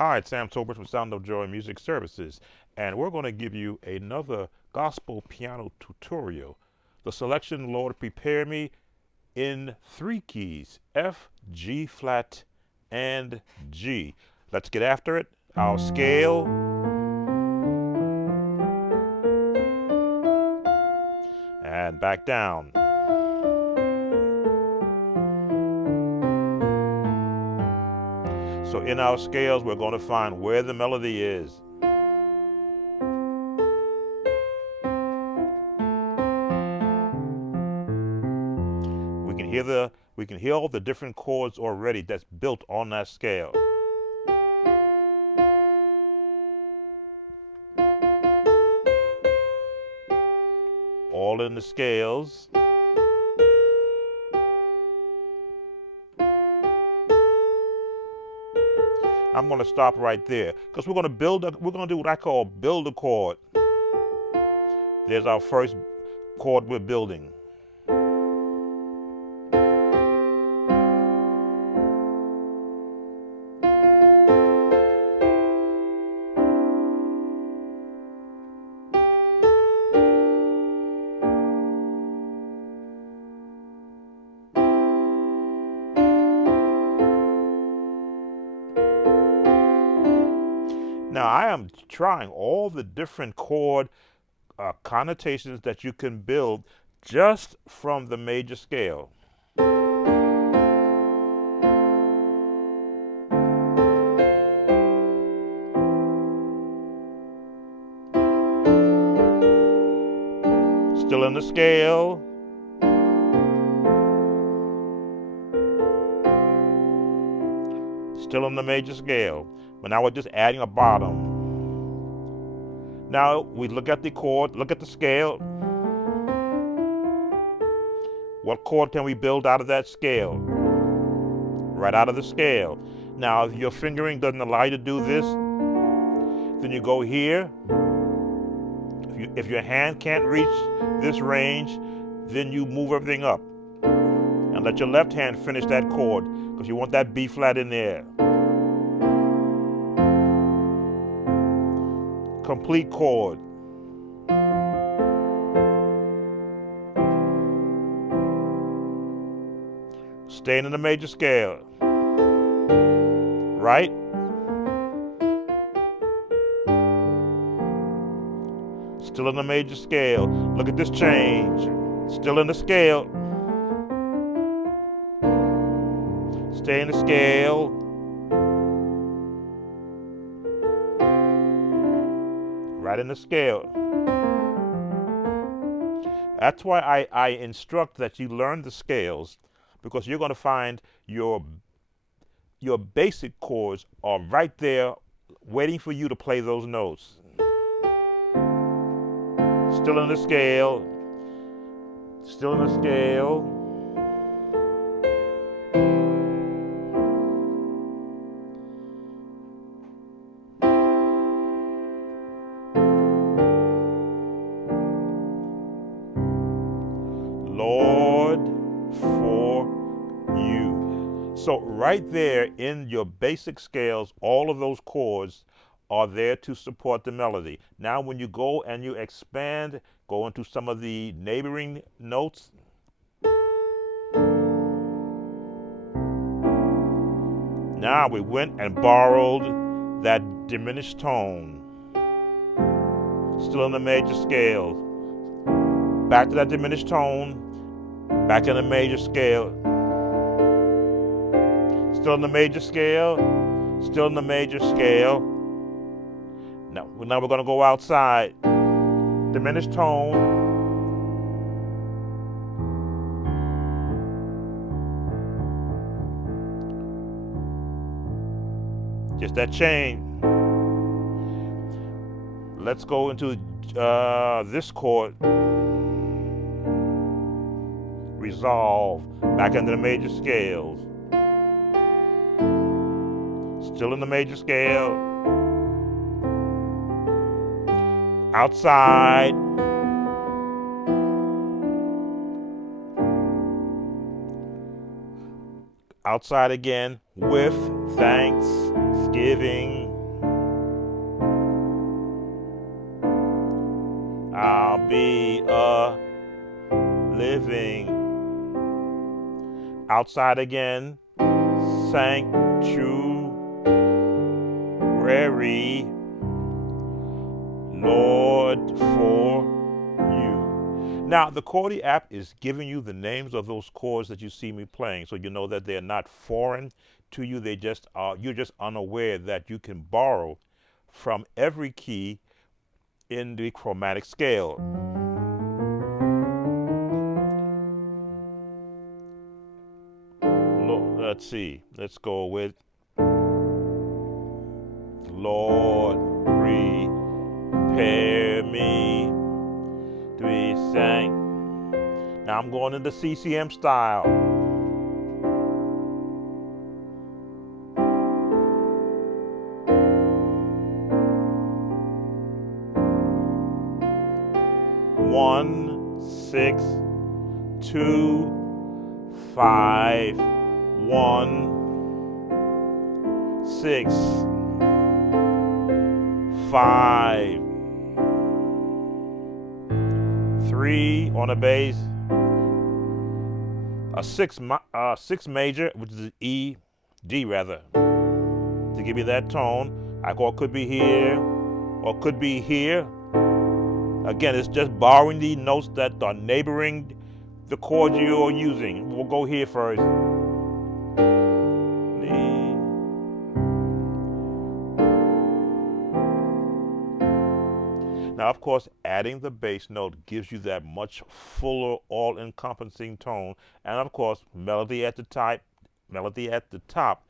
Hi, it's Sam Tobert from Sound of Joy Music Services, and we're going to give you another gospel piano tutorial. The selection, Lord, prepare me in three keys, F, G flat, and G. Let's get after it. Our scale, and back down. So in our scales, we're going to find where the melody is. We can hear all the different chords already that's built on that scale. All in the scales. I'm going to stop right there because we're going to do what I call build a chord. There's our first chord we're building. Now I am trying all the different chord connotations that you can build just from the major scale. Still in the scale. Still in the major scale. But now we're just adding a bottom. Now we look at the chord, look at the scale. What chord can we build out of that scale? Right out of the scale. Now if your fingering doesn't allow you to do this, then you go here. If your hand can't reach this range, then you move everything up. And let your left hand finish that chord because you want that B flat in there. Complete chord. Staying in the major scale. Right? Still in the major scale. Look at this change. Still in the scale. Stay in the scale. Right in the scale. That's why I instruct that you learn the scales, because you're going to find your basic chords are right there waiting for you to play those notes. Still in the scale. Still in the scale. Lord, for you. So right there in your basic scales, all of those chords are there to support the melody. Now when you go and you expand, go into some of the neighboring notes. Now we went and borrowed that diminished tone. Still in the major scale. Back to that diminished tone. Back in the major scale. Still in the major scale. Still in the major scale. Now we're going to go outside. Diminished tone. Just that change. Let's go into this chord. Resolve. Back into the major scales. Still in the major scale. Outside. Outside again with thanksgiving. be a living. Outside again, sanctuary, Lord, for you. Now, the Chordy app is giving you the names of those chords that you see me playing, so you know that they're not foreign to you. They just are. You're just unaware that you can borrow from every key in the chromatic scale. Let's see. Let's go with Lord, prepare me to be sang. Now I'm going into CCM style. One, 6, 2, 5, 1, 6, 5, 3 on the bass, a 6 major, which is E, D rather, to give you that tone. Our chord could be here or could be here. Again, it's just borrowing the notes that are neighboring the chord you're using. We'll go here first. Now, of course, adding the bass note gives you that much fuller, all-encompassing tone. And of course, melody at the top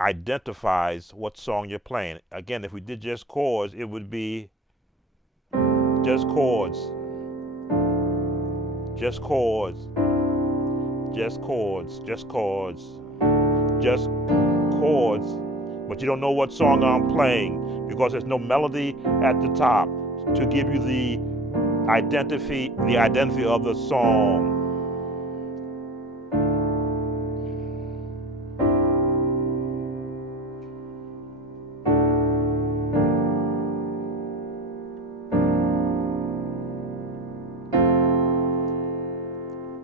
identifies what song you're playing. Again, if we did just chords, it would be just chords, just chords, just chords, just chords, just chords. But you don't know what song I'm playing because there's no melody at the top to give you the identity of the song.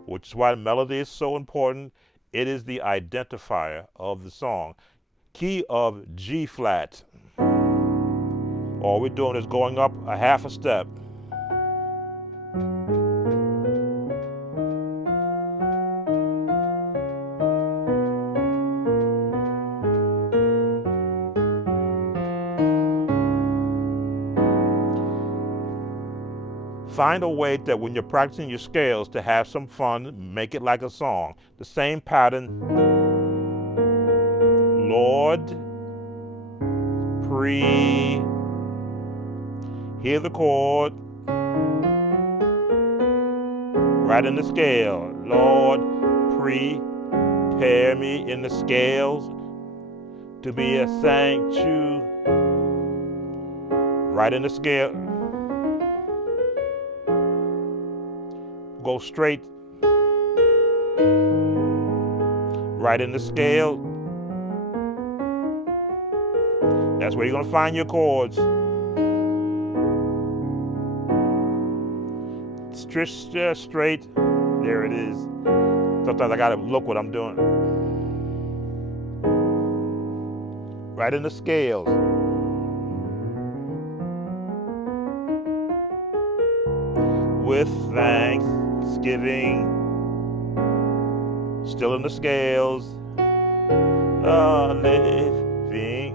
Which is why melody is so important. It is the identifier of the song. Key of G flat. All we're doing is going up a half a step. Find a way that when you're practicing your scales to have some fun, make it like a song. The same pattern. Lord, hear the chord, right in the scale. Lord, prepare me in the scales to be a sanctuary, right in the scale. Go straight, right in the scale. That's where you're going to find your chords. Straight. There it is. Sometimes I got to look what I'm doing. Right in the scales. With thanksgiving. Still in the scales. Living.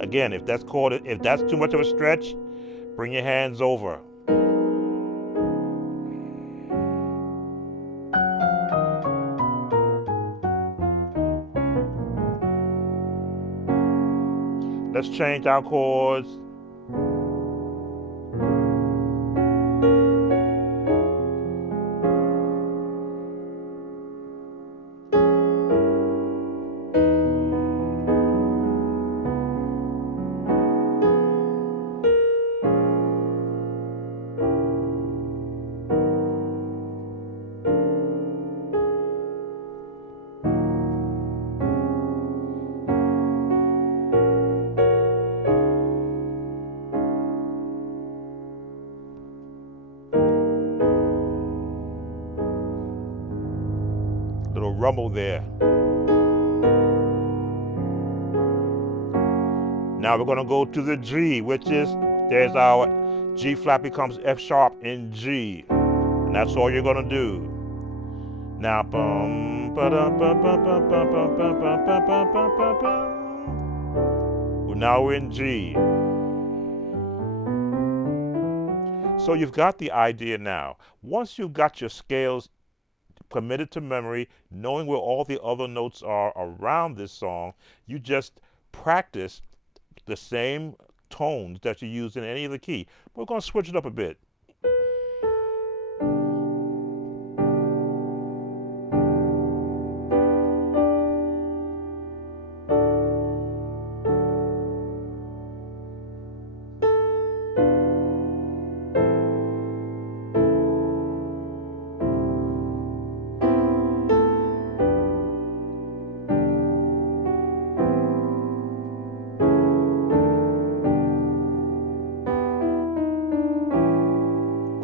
Again, if that's too much of a stretch, bring your hands over. Let's change our chords. Little rumble there. Now we're going to go to the G, which is, there's our G flat becomes F sharp in G. And that's all you're going to do. Now, now we're in G. So you've got the idea now. Once you've got your scales committed to memory, knowing where all the other notes are around this song, you just practice the same tones that you use in any other key. We're going to switch it up a bit.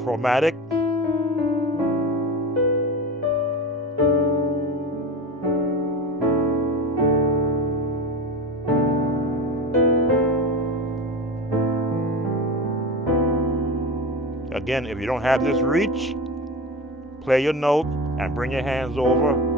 Chromatic. Again, if you don't have this reach, play your note and bring your hands over.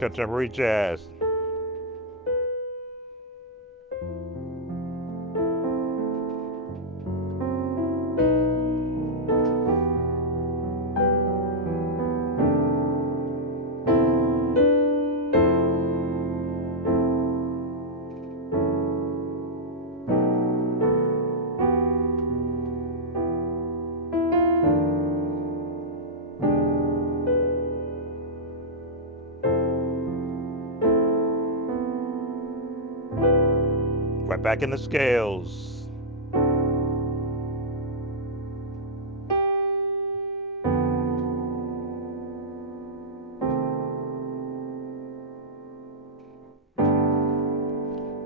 Contemporary jazz. Right back in the scales.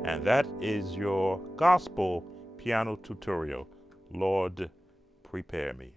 And that is your gospel piano tutorial. Lord, prepare me.